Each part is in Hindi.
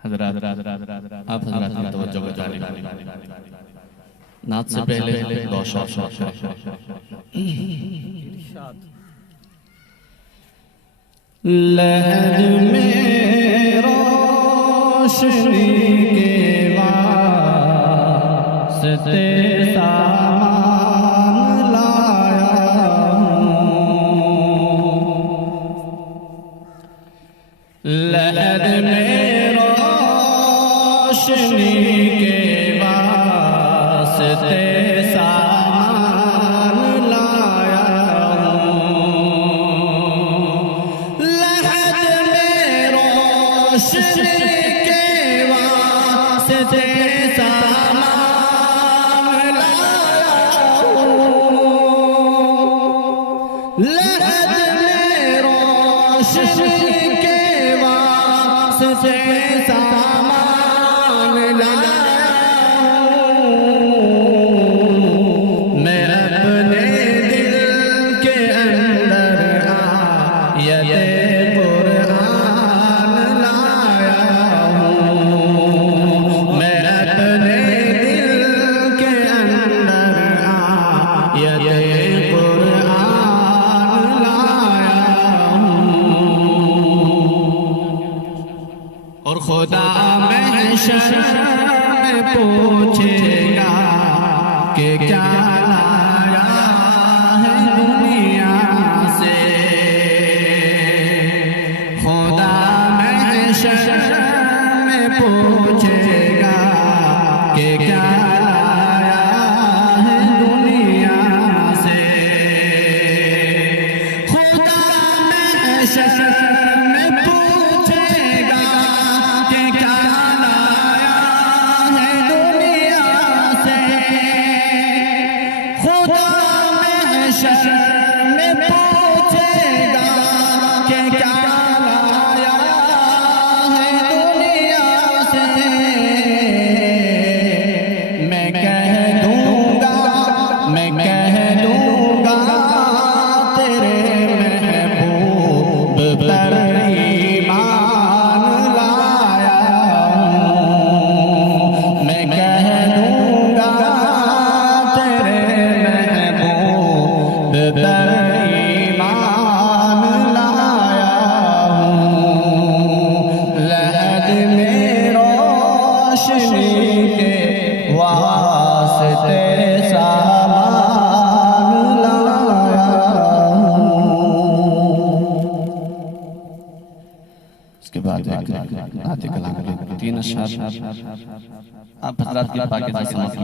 हज़रात आप हज़रात की तवज्जो को जारी नात से पहले दो शौक़ लहद में रोशनी के वास्ते सामान लाया हूँ। लहद में रोशनी के वास्ते सामान लाया हूँ। लहद में रोशनी के वास्ते सामान लाया हूँ। लहद में रोशनी के वास्ते सामान लाया हूँ। मैं अपने दिल के अंदर आयते कुरान लाया हूँ। मैं अपने दिल के अंदर आयते कुरान लाया हूँ। और खुदा महशर में पूछेगा कि क्या लाया है दुनिया से। खुदा महशर में पूछेगा कि क्या लाया है दुनिया से। खुदा महशर में पूछेगा कि क्या लाया है दुनिया से। खुदा महशर में पूछेगा कि क्या लाया है दुनिया से। मैं कह दूंगा तेरे महबूब पर ईमान लाया हूँ। मैं कह दूंगा तेरे महबूब पर ईमान लाया हूँ। लहद में रोशनी के वास्ते सामान लाया हूँ। इसके बाद आते कलाम के तीन अशआर आप हज़रात की पाकीज़ा समाअत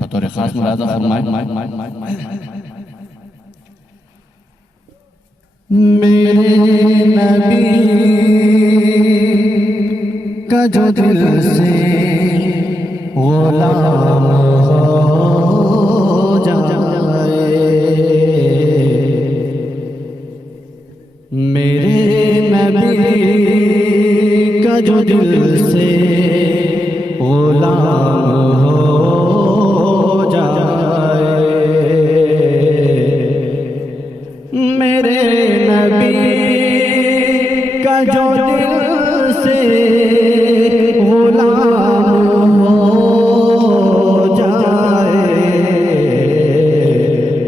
बतौर खास मुलाज़ा फरमाएं। मेरे नबी का जो दिल से गुलाम हो जाए। मेरे नबी का जो दिल से गुलाम हो जाए। मेरे नबी का जो दिल से गुलाम हो जाए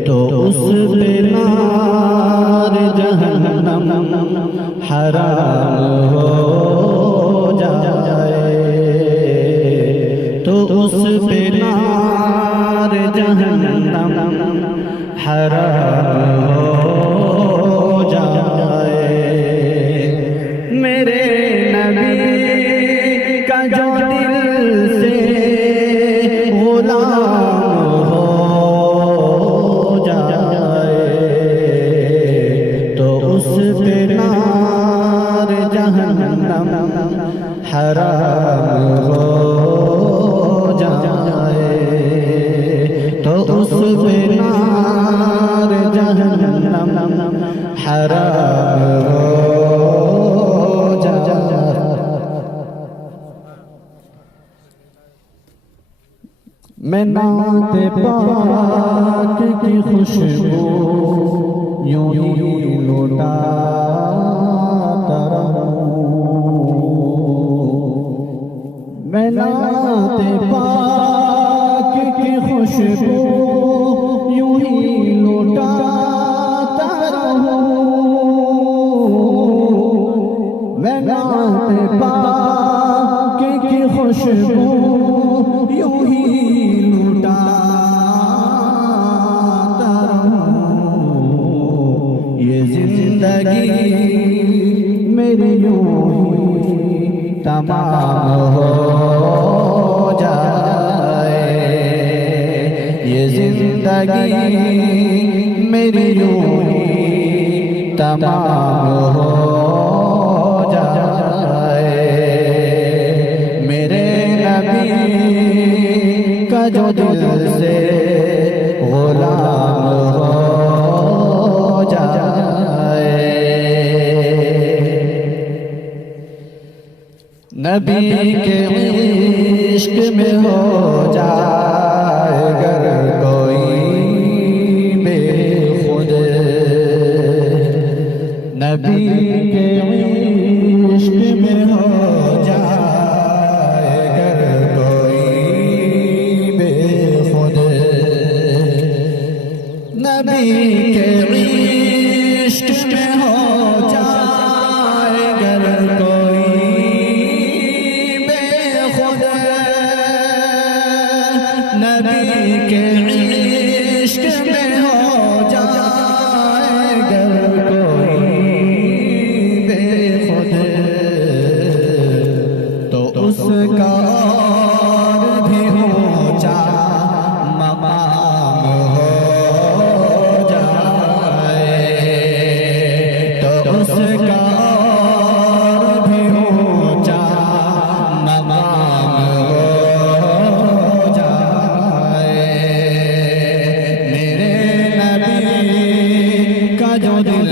तो उस पे नार जहन्नम हराम हो जाए। तो उस पे नार जहन्नम हराम हो जाए। मेरे नबी का जो दिल से गुलाम हो जाए तो उस पे नार जहन्नम हराम हो जाए। तो उस पे नार जहन्नम हराम हो जाए। मैं नात पाक की खुशबू यूं ही लौटाता रहूं। मेरी यूं ही तमाम हो जाए, ये जिंदगी मेरी यूं ही तमाम हो जाए। मेरे नबी का जो दिल से गुलाम हो जाए, नबी के इश्क में हो जाए अगर कोई बेखुद, नबी के इश्क में हो जाए अगर कोई बेखुद, नबी के इश्क में हो जाए अगर कोई बेखुद, नबी के इश्क में हो जाए अगर कोई बेखुद, तो उसका और भी ऊंचा मकाम हो जाए, तो उसका और भी ऊंचा मकाम हो जाए। मेरे नबी का जो दिल